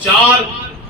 4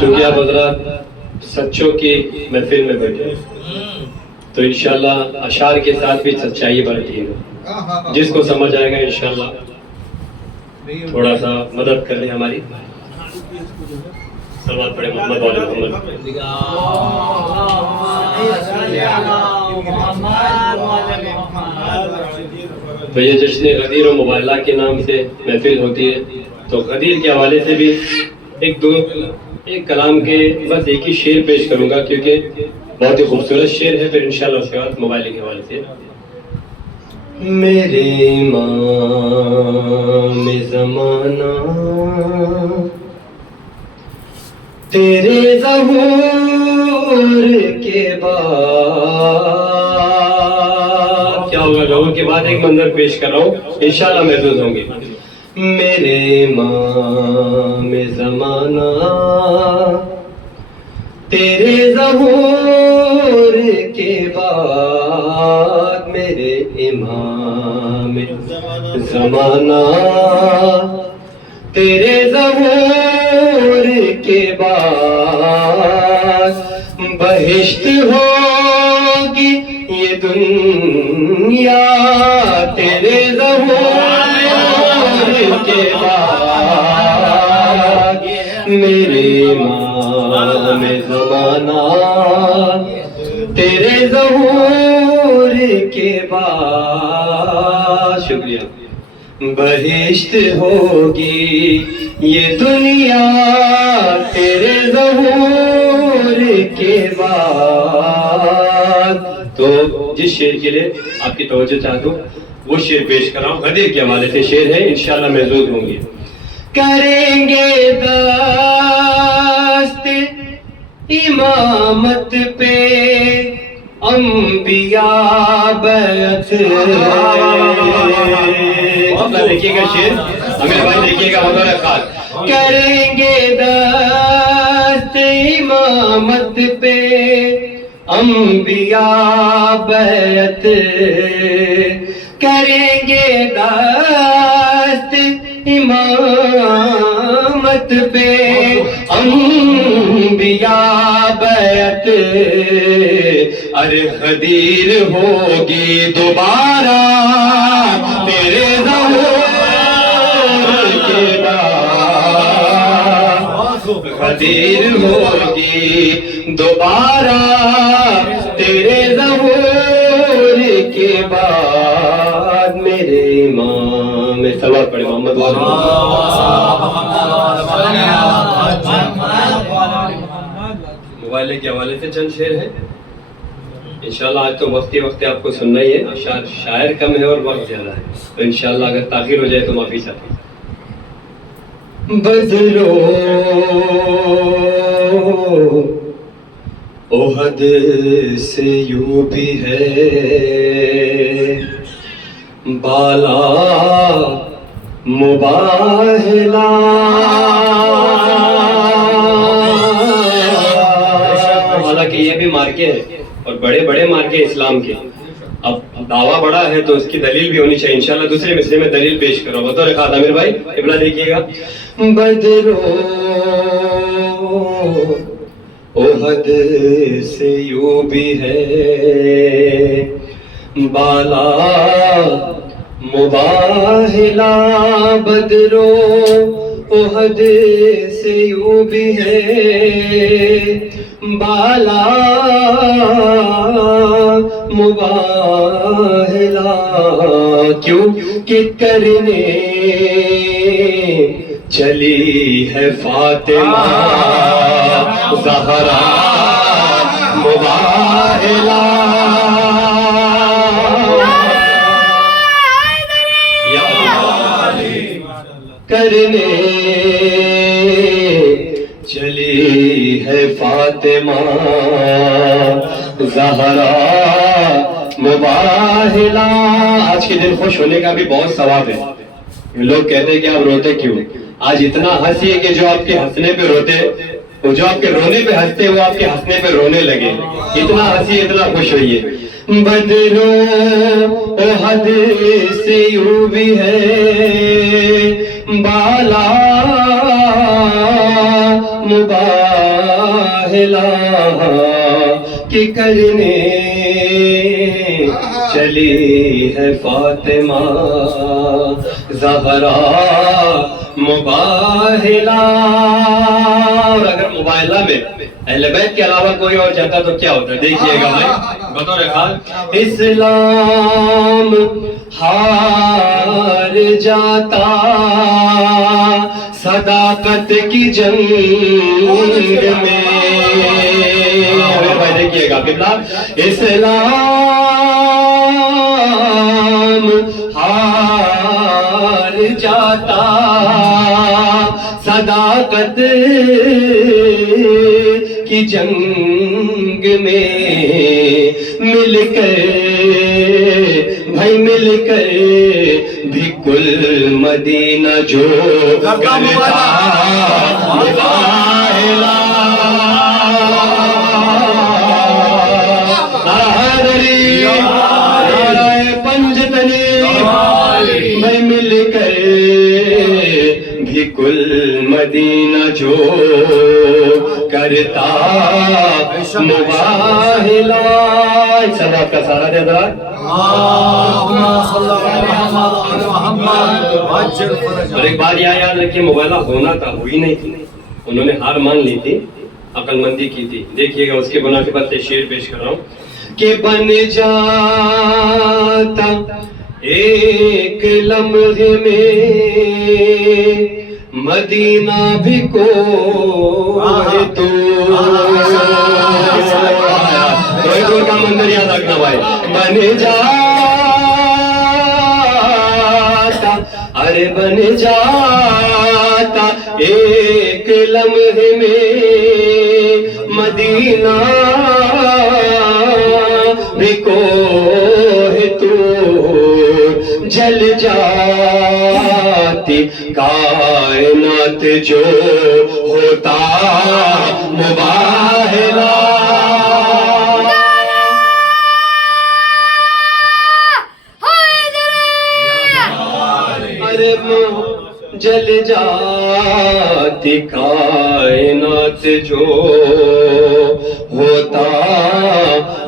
چونکہ آپ حضرات سچوں کی محفل میں بیٹھے ہیں تو انشاءاللہ اشعار کے ساتھ بھی سچائی برتیے گا. جس کو سمجھ آئے گا انشاءاللہ تھوڑا سا مدد کر لیں ہماری. صلوات پڑھیں محمد والے محمد. تو یہ جشن غدیر و مباہلہ کے نام سے محفل ہوتی ہے. تو غدیر کے حوالے سے بھی ایک کلام کے بس ایک ہی شعر پیش کروں گا کیونکہ بہت ہی خوبصورت شعر ہے. پھر انشاءاللہ اس کے بعد مباہلے کے حوالے سے. میرے امام زمانہ تیرے ظہور کے بعد کیا ہوگا؟ ظہور کے بعد ایک منظر پیش کر رہا ہوں انشاءاللہ محفوظ ہوں گے. میرے امام زمانہ تیرے ظہور کے بعد میرے امام زمانہ تیرے ظہور کے بعد بہشت ہوگی یہ دنیا تیرے ظہور کے بعد میرے امام زمانہ تیرے ظہور کے بعد شکریہ بہشت ہوگی یہ دنیا تیرے ظہور کے بعد. تو جس شعر کے لیے آپ کی توجہ چاہتا ہوں وہ شعر پیش کر رہا ہوں. غدیر کے حوالے سے شعر ہے انشاءاللہ محفوظ ہوں گے. کریں گے دست امامت پہ انبیاء بیعت. دیکھیے گا شعر امیر بھائی دیکھیے گا حضور خاص. کریں گے دست امامت پہ انبیاء بیعت کریں گے دست امامت پہ انبیاء بیعت. ارے غدیر ہوگی دوبارہ تیرے ظہور کے بعد غدیر ہوگی دوبارہ تیرے ظہور کے بعد میرے امام صلوات پڑھیں محمد موبائل کے حوالے سے چند شعر ہے انشاءاللہ. آج تو وقتی آپ کو سننا ہی ہے. شاعر کم ہے اور وقت زیادہ ہے تو انشاءاللہ اگر تاخیر ہو جائے تو معافی چاہتے ہیں. بدرو احد سے یوں بھی ہے بالا مباہلا حالانکہ یہ بھی مارکے ہیں اور بڑے بڑے مارکے اسلام کے. اب دعویٰ بڑا ہے تو اس کی دلیل بھی ہونی چاہیے. انشاءاللہ دوسرے مصرے میں دلیل پیش کرو. بطور خاص عامر بھائی قبلہ دیکھیے گا. بدرو احد سے یوں بھی ہے بالا مباہلا بدرو احد سے یوں بھی ہے بالا مباہلا کیوں کہ کرنے چلی ہے فاطمہ زہرا مباہلا کرنے چلی ہے فاطمہ زہرا مباہلا. آج کے دن خوش ہونے کا بھی بہت ثواب ہے. لوگ کہتے ہیں کہ آپ روتے کیوں؟ آج اتنا ہنسی ہے کہ جو آپ کے ہنسنے پہ روتے جو آپ کے رونے پہ ہنستے وہ آپ کے ہنسنے پہ رونے لگے. اتنا ہنسی اتنا خوش ہوئیے. بدرو احد سے یوں بھی ہے بالا مباہلا مباہلہ کی کرنے چلی ہے فاطمہ زہرا مباہلہ. اور اگر مباہلہ میں اہل بیت کے علاوہ کوئی اور چاہتا تو کیا ہوتا ہے؟ دیکھیے گا بھائی بطور خاص. اسلام ہار جاتا صداقت کی جنگ میں. بھائی دیکھیے گا قبلہ. اسلام ہار جاتا صداقت کی جنگ میں مل کر بھائی مل کر بھی کل مدینہ جو کرتا مباہلہ. پنجتنی بھائی مل کر بھی کل مدینہ جو کرتا مباہلہ. صلوات کا سارا دے حضرات. اور ایک بات یاد رکھیے مباہلہ ہونا تھا ہوئی نہیں تھی. انہوں نے ہار مان لی تھی عقل مندی کی تھی. دیکھیے گا اس کے بنا کے بعد شعر پیش کر رہا ہوں کہ بن جاتا ایک لمحے میں مدینہ بھی کوئی تو کا منظر یاد رکھنا بھائی. بن جاتا ارے بن جاتا ایک لمحے میں مدینہ بھی کوئی تو جل جاتی کائنات جو ہوتا مباہلہ. ارے جل جاتی کائنات جو ہوتا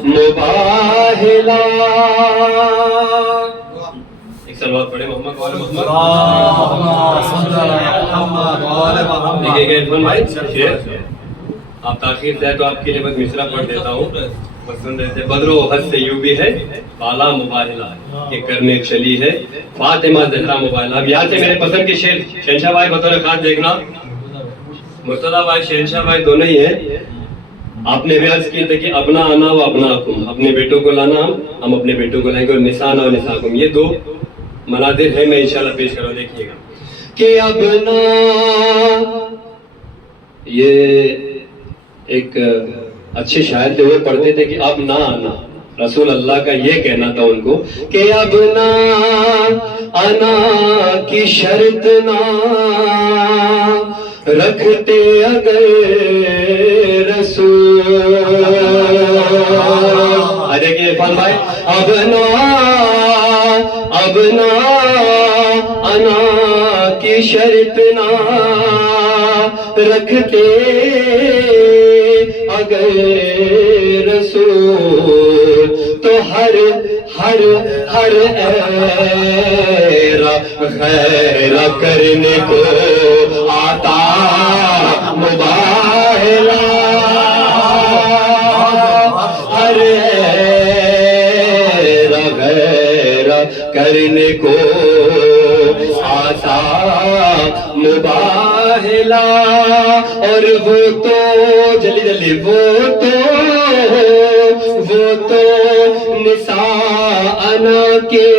مباہلہ. ایک سلوات پڑھے محمد وعلی محمد. دیکھیے گا عرفان بھائی شعر آپ تاخیر سے تو آپ کے لیے بس مصرع پڑھ دیتا ہوں. پسند رہتے بدر و حد سے یوں بھی ہے بالا مباہلہ کہ کرنے چلی ہے فاطمہ زہرا مباہلہ. اب یہاں سے میرے پسند کے شعر شہنشاہ بھائی بطور خاص دیکھنا. مرتضیٰ بھائی شہنشاہ بھائی دونوں ہی ہیں. آپ نے بیعت کی تھی کہ ابنا آنا و ابناکم اپنے بیٹوں کو لانا ہم اپنے بیٹوں کو لائیں گے اور نسانا و نساکم. یہ دو مناظر ہیں میں انشاءاللہ پیش کروں. دیکھیے گا کہ ابنا یہ ایک اچھے شاعر تھے وہ پڑھتے تھے کہ اب نہ آنا. رسول اللہ کا یہ کہنا تھا ان کو کہ اب نہ آنا کی شرط نہ رکھتے اگر رسول. دیکھیے عرفان بھائی اب نہ آنا کی شرط نہ رکھتے اگر رسول تو ہر خیر کرنے کو آتا مباہلہ. ہر خیر کرنے کو آتا مباہلہ. اور وہ تو جلدی وہ تو نساءنا کے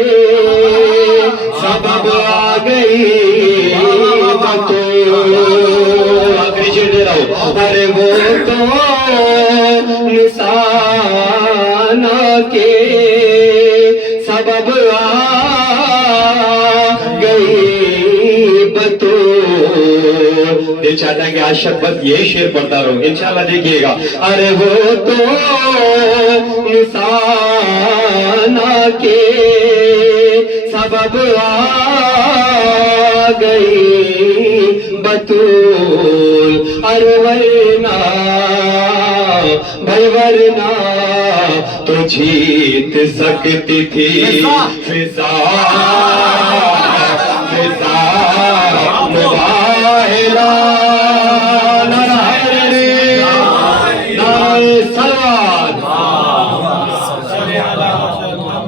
سبب آ گئی تو آخری شعر دے رہا ہوں. ارے وہ تو نساءنا کے سبب آ گئی دل چاہتا ہے کہ آج شبت یہ شعر پڑھتا رہوں انشاءاللہ دیکھیے گا. ارے وہ تو نسانا کے سبب آ گئی بطول. ارے ورنہ بھائی ورنہ تو جیت سکتی تھی فضا